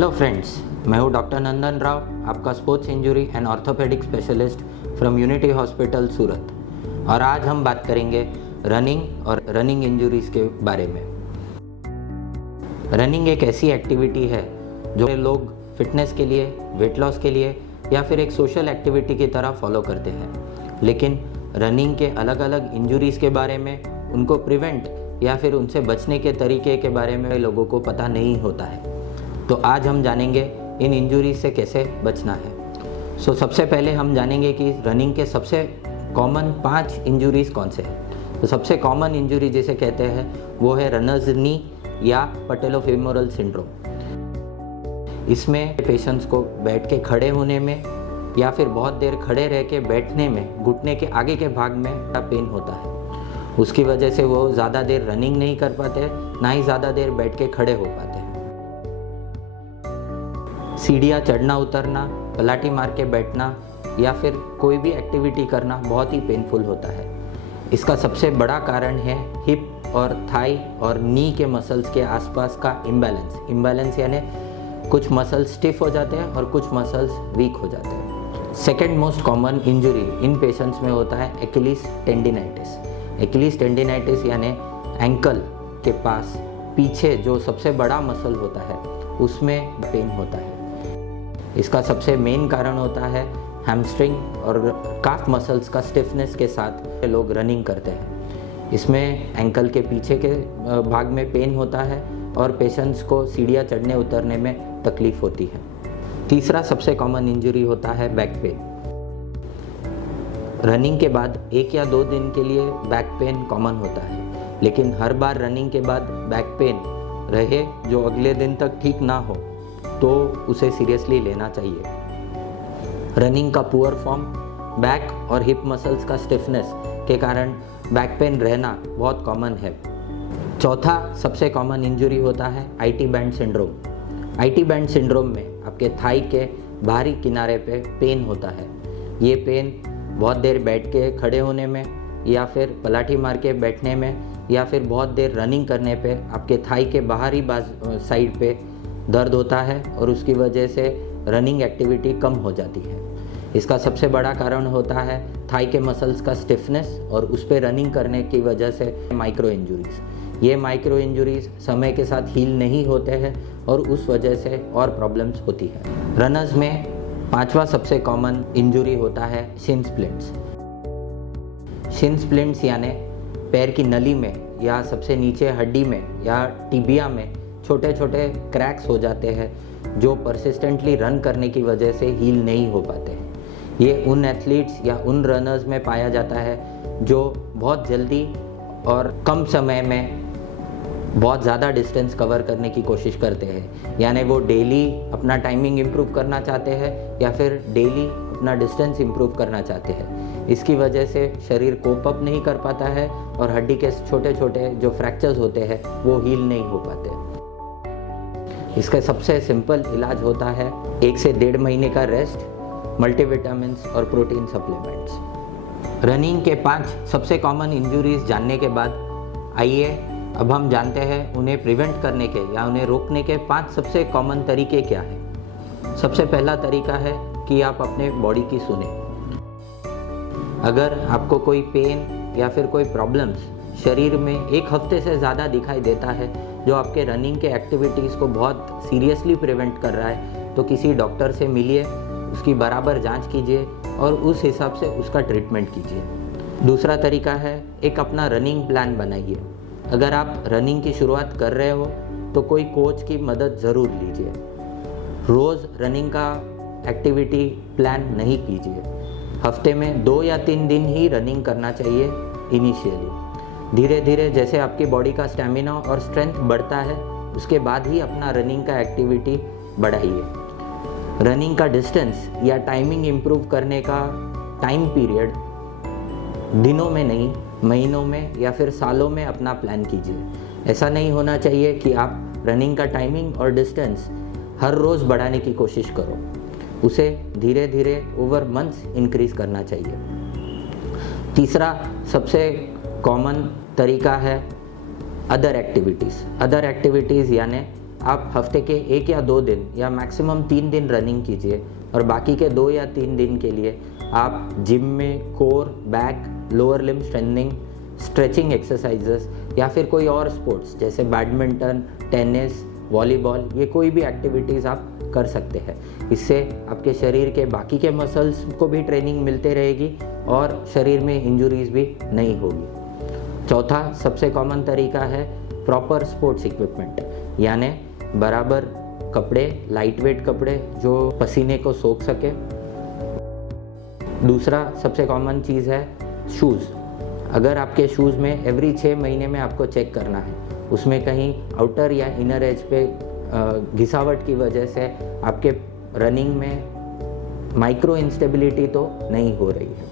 Hello friends, मैं हूं doctor Nandan Rao, आपका sports injury and orthopaedic specialist from Unity Hospital Surat. और आज हम बात करेंगे रनिंग और रनिंग इंजरीज के बारे में। रनिंग एक ऐसी एक्टिविटी है जो लोग फिटनेस के लिए, वेट लॉस के लिए या फिर एक सोशल एक्टिविटी की तरह फॉलो करते हैं। लेकिन रनिंग के अलग अलग इंजरीज के बारे में, उनको प्रिवेंट या फिर उनसे बचने के तरीके के बारे में लोगों को पता नहीं होता है। तो आज हम जानेंगे इन इंजरीज से कैसे बचना है। सबसे पहले हम जानेंगे कि रनिंग के सबसे कॉमन 5 इंजरीज कौन से हैं। तो सबसे कॉमन इंजरी जिसे कहते हैं वो है रनर्स नी या पटेलोफेमोरल सिंड्रोम। इसमें पेशेंट्स को बैठ के खड़े होने में या फिर बहुत देर खड़े रह के बैठने में घुटने के आगे के भाग में पेन होता है। उसकी वजह से वो ज़्यादा देर रनिंग नहीं कर पाते, ना ही ज़्यादा देर बैठ के खड़े हो पाते हैं। सीढ़ियाँ चढ़ना उतरना, पलाटी मार के बैठना या फिर कोई भी एक्टिविटी करना बहुत ही पेनफुल होता है। इसका सबसे बड़ा कारण है हिप और थाई और नी के मसल्स के आसपास का इम्बैलेंस यानी कुछ मसल्स स्टिफ हो जाते हैं और कुछ मसल्स वीक हो जाते हैं। Second most common injury in patients में होता है एक्किलीज टेंडिनाइटिस। एक्किलीज टेंडिनाइटिस यानी एंकल के पास पीछे जो सबसे बड़ा मसल होता है उसमें पेन होता है। इसका सबसे मेन कारण होता है हैमस्ट्रिंग और काफ मसल्स का स्टिफनेस के साथ लोग रनिंग करते हैं। इसमें एंकल के पीछे के भाग में पेन होता है और पेशेंट्स को सीढ़ियाँ चढ़ने उतरने में तकलीफ होती है। तीसरा सबसे कॉमन इंजरी होता है बैक पेन। रनिंग के बाद 1 या 2 दिन के लिए बैक पेन कॉमन होता है, लेकिन हर बार रनिंग के बाद बैक पेन रहे जो अगले दिन तक ठीक ना हो तो उसे सीरियसली लेना चाहिए। रनिंग का पुअर फॉर्म, बैक और हिप मसल्स का स्टिफनेस के कारण बैक पेन रहना बहुत कॉमन है। चौथा सबसे कॉमन इंजरी होता है IT band syndrome. IT band syndrome में आपके थाई के बाहरी किनारे पे पेन होता है। ये पेन बहुत देर बैठ के खड़े होने में या फिर पलाठी मार के बैठने में या फिर बहुत देर रनिंग करने पे आपके थाई के बाहरी साइड पे दर्द होता है और उसकी वजह से रनिंग एक्टिविटी कम हो जाती है। इसका सबसे बड़ा कारण होता है थाई के मसल्स का स्टिफनेस और उस पर रनिंग करने की वजह से माइक्रो इंजरीज। ये माइक्रो इंजरीज समय के साथ हील नहीं होते हैं और उस वजह से और प्रॉब्लम्स होती है। रनर्स में 5वां सबसे कॉमन इंजरी होता है शिन स्प्लिंट्स। शिन स्प्लिंट्स यानी पैर की नली में या सबसे नीचे हड्डी में या टिबिया में छोटे छोटे क्रैक्स हो जाते हैं जो परसिस्टेंटली रन करने की वजह से हील नहीं हो पाते हैं। ये उन एथलीट्स या उन रनर्स में पाया जाता है जो बहुत जल्दी और कम समय में बहुत ज़्यादा डिस्टेंस कवर करने की कोशिश करते हैं। यानी वो डेली अपना टाइमिंग इम्प्रूव करना चाहते हैं या फिर डेली अपना डिस्टेंस इम्प्रूव करना चाहते हैं। इसकी वजह से शरीर कोप अप नहीं कर पाता है और हड्डी के छोटे छोटे जो फ्रैक्चर्स होते हैं वो हील नहीं हो पाते। इसका सबसे सिंपल इलाज होता है 1 से 1.5 महीने का रेस्ट, मल्टीविटामिन्स और प्रोटीन सप्लीमेंट्स। रनिंग के 5 सबसे कॉमन इंजरीज जानने के बाद आइए अब हम जानते हैं उन्हें प्रिवेंट करने के या उन्हें रोकने के 5 सबसे कॉमन तरीके क्या हैं। सबसे पहला तरीका है कि आप अपने बॉडी की सुने। अगर आपको कोई पेन या फिर कोई प्रॉब्लम्स शरीर में 1 हफ्ते से ज़्यादा दिखाई देता है जो आपके रनिंग के एक्टिविटीज़ को बहुत सीरियसली प्रिवेंट कर रहा है, तो किसी डॉक्टर से मिलिए, उसकी बराबर जांच कीजिए और उस हिसाब से उसका ट्रीटमेंट कीजिए। दूसरा तरीका है एक अपना रनिंग प्लान बनाइए। अगर आप रनिंग की शुरुआत कर रहे हो तो कोई कोच की मदद ज़रूर लीजिए। रोज़ रनिंग का एक्टिविटी प्लान नहीं कीजिए। हफ्ते में 2 या 3 दिन ही रनिंग करना चाहिए इनिशियली। धीरे धीरे जैसे आपकी बॉडी का स्टैमिना और स्ट्रेंथ बढ़ता है उसके बाद ही अपना रनिंग का एक्टिविटी बढ़ाइए। रनिंग का डिस्टेंस या टाइमिंग इम्प्रूव करने का टाइम पीरियड दिनों में नहीं, महीनों में या फिर सालों में अपना प्लान कीजिए। ऐसा नहीं होना चाहिए कि आप रनिंग का टाइमिंग और डिस्टेंस हर रोज़ बढ़ाने की कोशिश करो। उसे धीरे धीरे ओवर मंथ्स इंक्रीज करना चाहिए। तीसरा सबसे कॉमन तरीका है अदर एक्टिविटीज़ यानी आप हफ्ते के 1 या 2 दिन या मैक्सिमम 3 दिन रनिंग कीजिए और बाकी के 2 या 3 दिन के लिए आप जिम में core, back, lower limb strengthening, stretching exercises या फिर कोई और स्पोर्ट्स जैसे बैडमिंटन, टेनिस, वॉलीबॉल, ये कोई भी एक्टिविटीज़ आप कर सकते हैं। इससे आपके शरीर के बाकी के मसल्स को भी ट्रेनिंग मिलते रहेगी और शरीर में इंजुरीज भी नहीं होगी। चौथा सबसे कॉमन तरीका है प्रॉपर स्पोर्ट्स इक्विपमेंट, यानी बराबर कपड़े, लाइट वेट कपड़े जो पसीने को सोख सके। दूसरा सबसे कॉमन चीज़ है शूज़। अगर आपके शूज़ में एवरी 6 महीने में आपको चेक करना है, उसमें कहीं आउटर या इनर एज पे घिसावट की वजह से आपके रनिंग में माइक्रो इंस्टेबिलिटी तो नहीं हो रही है।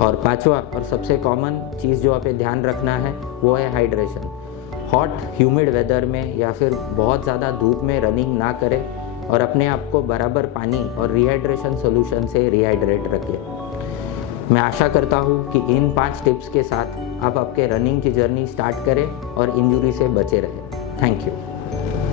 और पांचवा और सबसे कॉमन चीज़ जो आपको ध्यान रखना है वो है हाइड्रेशन। हॉट ह्यूमिड वेदर में या फिर बहुत ज़्यादा धूप में रनिंग ना करें और अपने आप को बराबर पानी और रिहाइड्रेशन सॉल्यूशन से रिहाइड्रेट रखें। मैं आशा करता हूँ कि इन 5 टिप्स के साथ आप आपके रनिंग की जर्नी स्टार्ट करें और इंजरी से बचे रहें। Thank you.